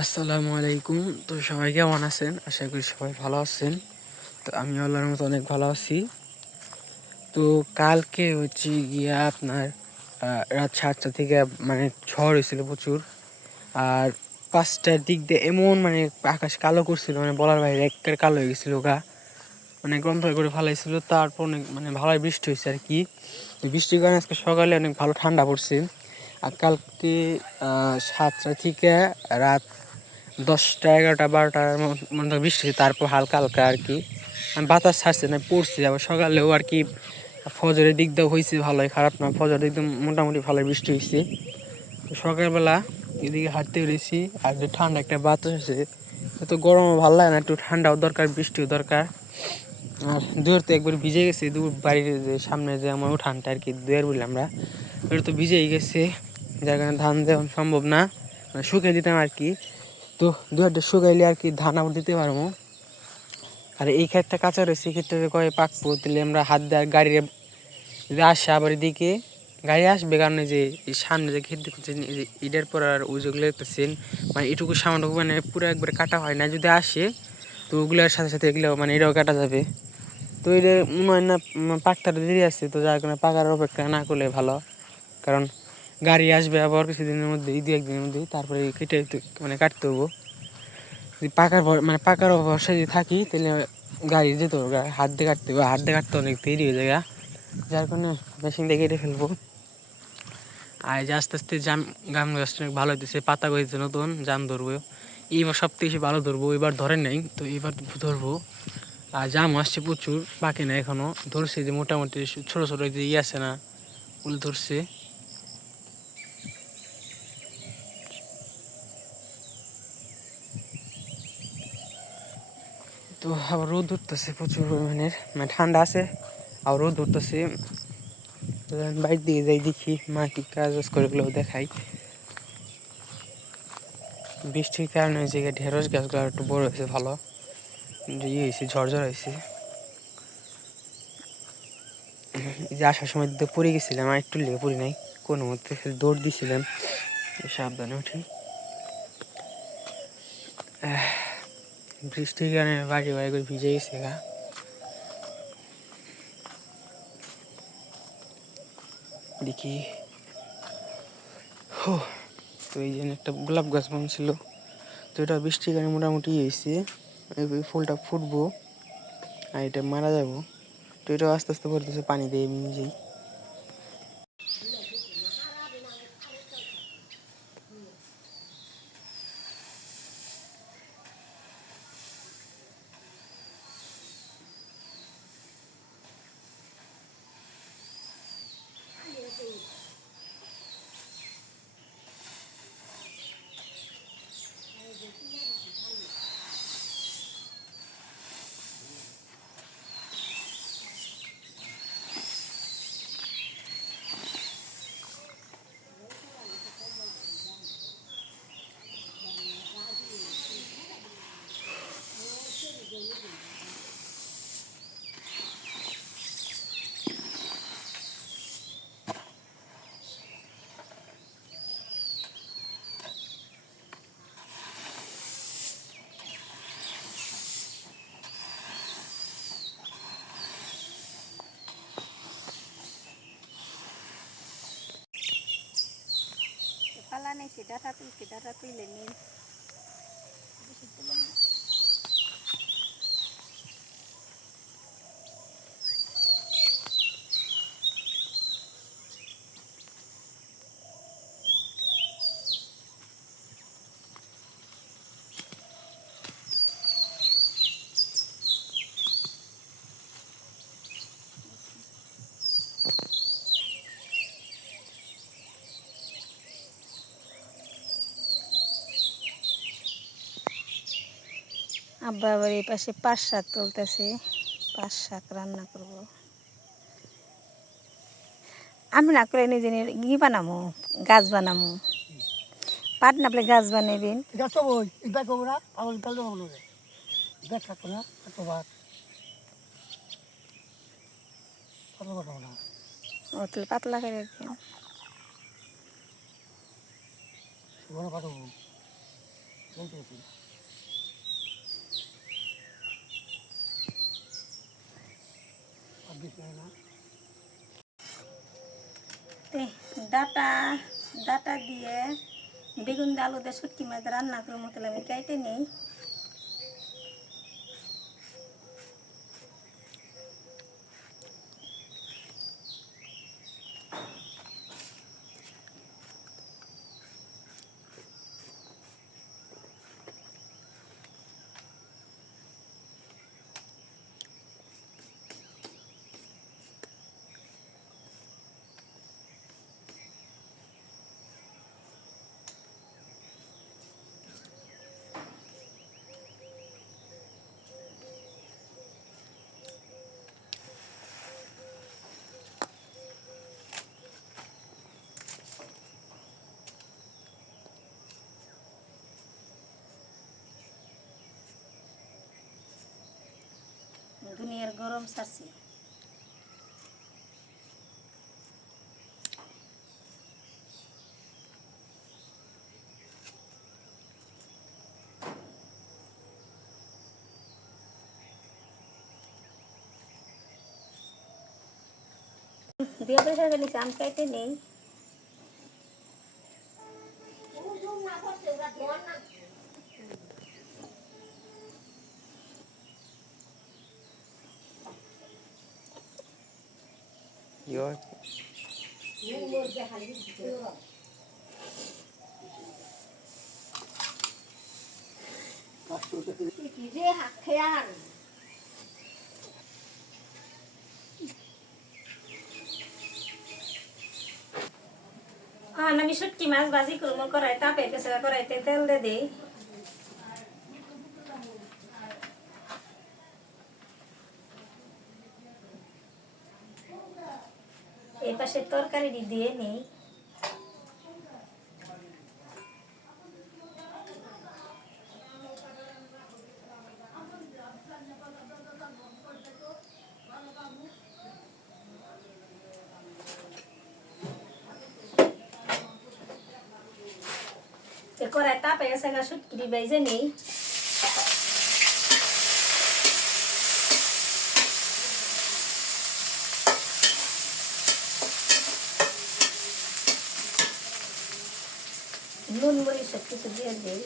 আসসালামু আলাইকুম। তো সবাই কেমন আছেন? আশা করি সবাই ভালো আছেন। তো আমি আল্লাহর মতো অনেক ভালো আছি। তো কালকে হচ্ছে গিয়া আপনার রাত 7টা থেকে মানে ঝড় হয়েছিল প্রচুর। আর 5টার দিক দিয়ে এমন মানে আকাশ কালো করছিল, মানে বলার বাইরে একেবারে কালো হয়ে গেছিলো গা, মানে গন্ধ করে ফালাইছিল। তারপর অনেক মানে ভালোই বৃষ্টি হয়েছে আর কি। বৃষ্টির কারণে আজকে সকালে অনেক ভালো ঠান্ডা পড়ছে। আর কালকে 7টা থেকে রাত 10টা 11টা 12টার মধ্যে বৃষ্টি, তারপর হালকা হালকা আর কি বাতাস ছাড়ছে না, পড়ছে। আবার সকালেও আর কি ফজরের দিক দিয়েও হয়েছে ভালোই, খারাপ না। ফজরের দিক দিয়ে মোটামুটি ভালোই বৃষ্টি হয়েছে। তো সকালবেলা এদিকে হাঁটতে পেরেছি, আর যে ঠান্ডা একটা বাতাস আছে, তো গরমও ভালো লাগে না, একটু ঠান্ডাও দরকার, বৃষ্টিও দরকার। আর দুয়ার তো একবার ভিজে গেছে, দূর বাড়ির যে সামনে যে আমার উঠানটা আর কি, দুয়ার বলি আমরা, ওটা তো ভিজেই গেছে, যার কারণে ধান দেওয়া সম্ভব না, মানে শুকিয়ে দিতাম আর কি। তো দুয়ারটা শুকাইলে আর কি ধান আবার দিতে পারবো। আর এই ক্ষেতটা কাঁচা রয়েছে, এই ক্ষেত্রে কয়ে পাকবো, তাহলে আমরা হাত দেওয়ার গাড়ি যদি আসে, আবার এদিকে গাড়ি আসবে, কারণ যে এই সামনে যে ক্ষেত দেখতেছেন, ঈদের পর আর ওই যেগুলো দেখতেছেন, মানে এটুকু সামান্য মানে পুরো একবারে কাটা হয় না, যদি আসে তো ওগুলোর সাথে সাথে এগুলো মানে এটাও কাটা যাবে। তো এটা মনে হয় না পাকটার দেরি আছে, তো যার কারণে পাকার অপেক্ষা না করলে ভালো। কারণ গাড়ি আসবে আবার কিছুদিনের মধ্যেই, 2-1 দিনের মধ্যেই, তারপরে কেটে মানে কাটতে হবো। যদি পাকার ভরসায় যদি থাকি, তাহলে গাড়ি যেতে হবে, হাত দিয়ে কাটতে হবে, হাত দিয়ে কাটতে অনেক দেরি হয়ে যায়, যার কারণে মেশিন দিয়ে কেটে ফেলবো। আর যে আস্তে আস্তে গাম গাছটা অনেক ভালো হইতেছে, পাতা গেছে, নতুন জাম ধরবো এইবার, সবথেকে বেশি ভালো ধরবো। এবার ধরেন নাই, তো এবার ধরবো। আর জাম আসছে প্রচুর, বাকি না এখনো, ধরছে যে মোটামুটি ছোটো ছোটো যে আছে না, উল ধরছে। তো আবার রোদ উঠতেছে প্রচুর পরিমাণের, মানে ঠান্ডা আছে আর রোদ উঠতেছে। বাইক দিয়ে যাই, দেখি মা কি কাজ বাজ করে, ওগুলো দেখাই। বৃষ্টির কারণে ওই জায়গায় ঢেঁড়স গাছগুলো একটু বড় হয়েছে, ভালো ইয়ে হয়েছে, ঝরঝর হয়েছে। এই যে আসার সময় তো পড়ে গেছিলাম, আর একটু লেগে পড়ি নাই কোনো মধ্যে, দৌড় দিয়েছিলাম, সাবধানে উঠি। বৃষ্টির কারণে বাড়ি বাড়ি করে ভিজে গেছে গা। দেখি তো এই জন্য একটা গোলাপ গাছ ছিল, তো এটা বৃষ্টির কারণে মোটামুটি হয়েছে, এই ফুলটা ফুটবো আর এটা মারা যাবো। তো এটা আস্তে আস্তে পড়তেছে, পানি দিয়ে নিজেই। Kepala nih si data tuh lenin. আব্বা আবার এই পাশে পাট শাক তুলতেছে, পাট শাক রান্না করব। আমি না করে নিজে ই বানামো, গাছ বানামো। পাট না পেলে গাছ বানাবেন। ও তাহলে পাতলা করে রাখবেন। ডাটা ডাটা দিয়ে বেগুন দিয়ে আলু দিয়ে শুটকি মাছ দিয়ে রান্না করে মতো আমি কেটে নিই। দুনিয়ার গরম ছাড়ছি। দিয়ে পয়সা ফেলেছি আম কেটে নেই। ইয়ো আমি শুটকি মাছ ভাজি করবো কড়াই তাপে গেছে, কড়াইতে তেল দিয়ে দিই। এই পাশে তরকারি দিয়ে নিই। কড়াই তাপে গেছে, শুটকি ভাইজে নিই। নুন মরিচ সব কিছু দিয়ে দিই।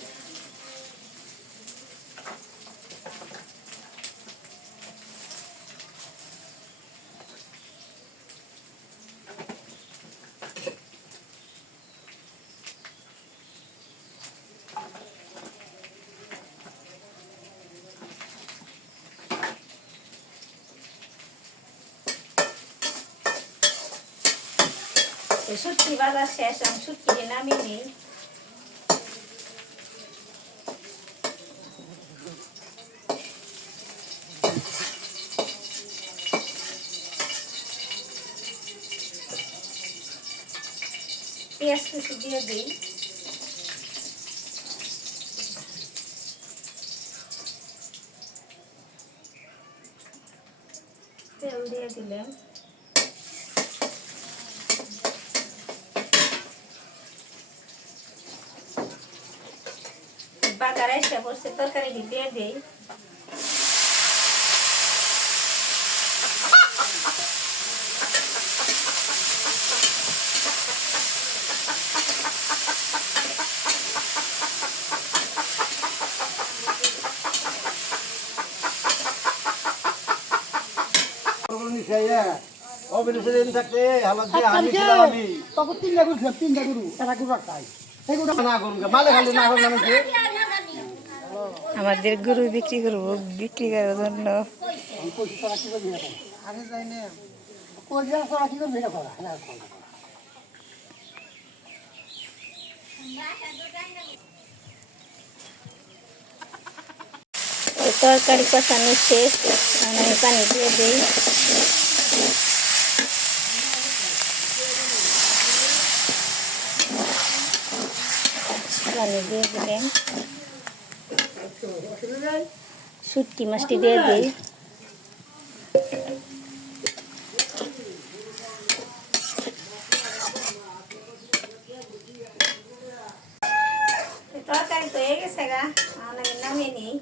শুটকি ভাজা শেষ, আমি শুটকি নামিয়ে নিই। পেঁয়াজ কুচি দিয়ে দিই। তেল দিয়ে দিলাম। বাগার এসে পড়ছে, তরকারি দিয়ে দিই। আমাদের গরু বিক্রি করবো, বিক্রি করার জন্য তরকারি কষানো শেষ, আমি পানি দিয়ে দিই। পানি দিয়ে দিলেন, শুটকি মাছটি দিয়ে দিই। তরকারি তো হয়ে গেছে গা, আমি নামিয়ে নিই।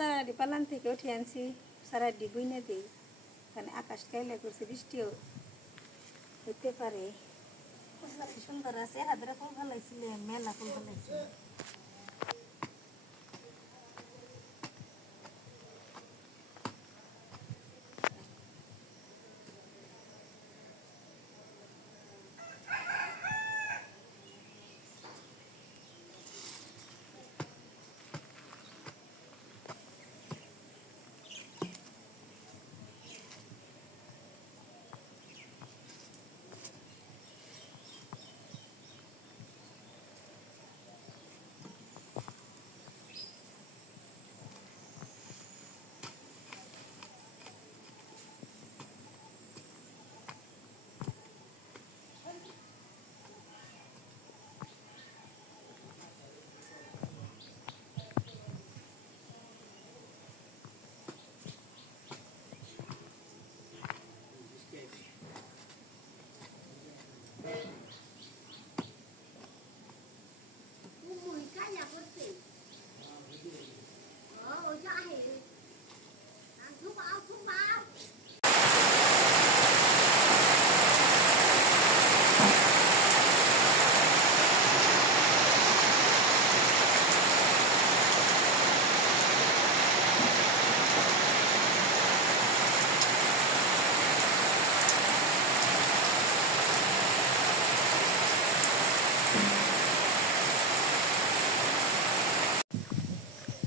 সারাডি পালান থেকে উঠে আনছি, সারাডি বুইনে দিই, মানে আকাশ কাইলে করছে, বৃষ্টিও হইতে পারে। সুন্দর আছে, হাতের ফুল ফেলাইছিল, মেলা ফুল ফেলাইছিল।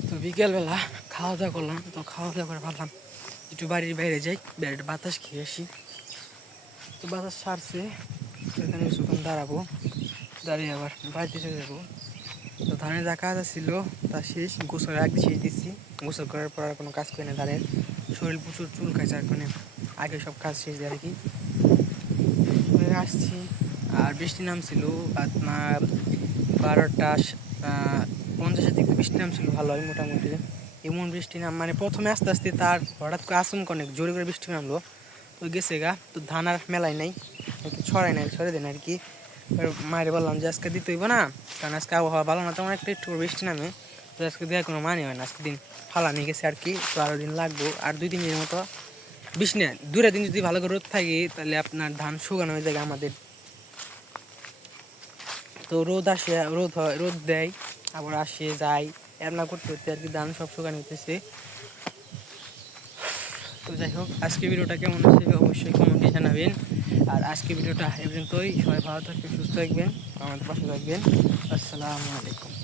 তো বিকেলবেলা খাওয়া দাওয়া করলাম, তো খাওয়া দাওয়া করে ভাবলাম একটু বাড়ির বাইরে যাই, বাইরে বাতাস খেয়ে আসি। তো বাতাস সারছে, এখানে কিছুক্ষণ দাঁড়াবো, দাঁড়িয়ে আবার বাড়িতে চলে যাবো। তো ধানের যা কাজ ছিল তা শেষ, গোসল আগে শেষ দিচ্ছি। গোসল করার পর আর কোনো কাজ করি না, ধানের শরীর প্রচুর চুল খাইছে, আর মানে আগে সব কাজ শেষ দেয় আর কি। আসছি, আর বৃষ্টি নামছিল আপনার 12:50 দিকে বৃষ্টি নামছিল ভালোই মোটামুটি। এমন বৃষ্টি নাম মানে প্রথমে আস্তে আস্তে, তার হঠাৎ করে আচমকা অনেক জোরে করে বৃষ্টি নামলো, তো গেছে গা। তো ধান আর মেলায় নাই, ছড়াই নাই, ছড়াই দেন আর কি। মায়ের বললাম যে আজকে দিতে হইব না, কারণ আজকে আবহাওয়া ভালো না, তেমন একটা একটু বৃষ্টি নামে, তো আজকে দেওয়ার কোনো মানে হয় না। আজকে দিন ফালা নিয়ে গেছে আর কি, তো আরও দিন লাগবো, আর 2-3 দিনের মতো বৃষ্টি নেয়। 2 দিন যদি ভালো করে রোদ থাকে তাহলে আপনার ধান শুকানো হয়ে যায় আমাদের। তো রোদ আসে, রোদ হয়, রোদ দেয়, আবার আসে যায়, এমনা করতে করতে আর কি ধান সব শুকানো হইতেছে। তো যাই হোক, আজকে ভিডিওটা কেমন হচ্ছে অবশ্যই কমেন্টে জানাবেন। আর আজকে ভিডিওটা এই পর্যন্তই। সবাই ভালো থাকবেন, সুস্থ থাকবেন, আমাদের পাশে থাকবেন। আসসালামু আলাইকুম।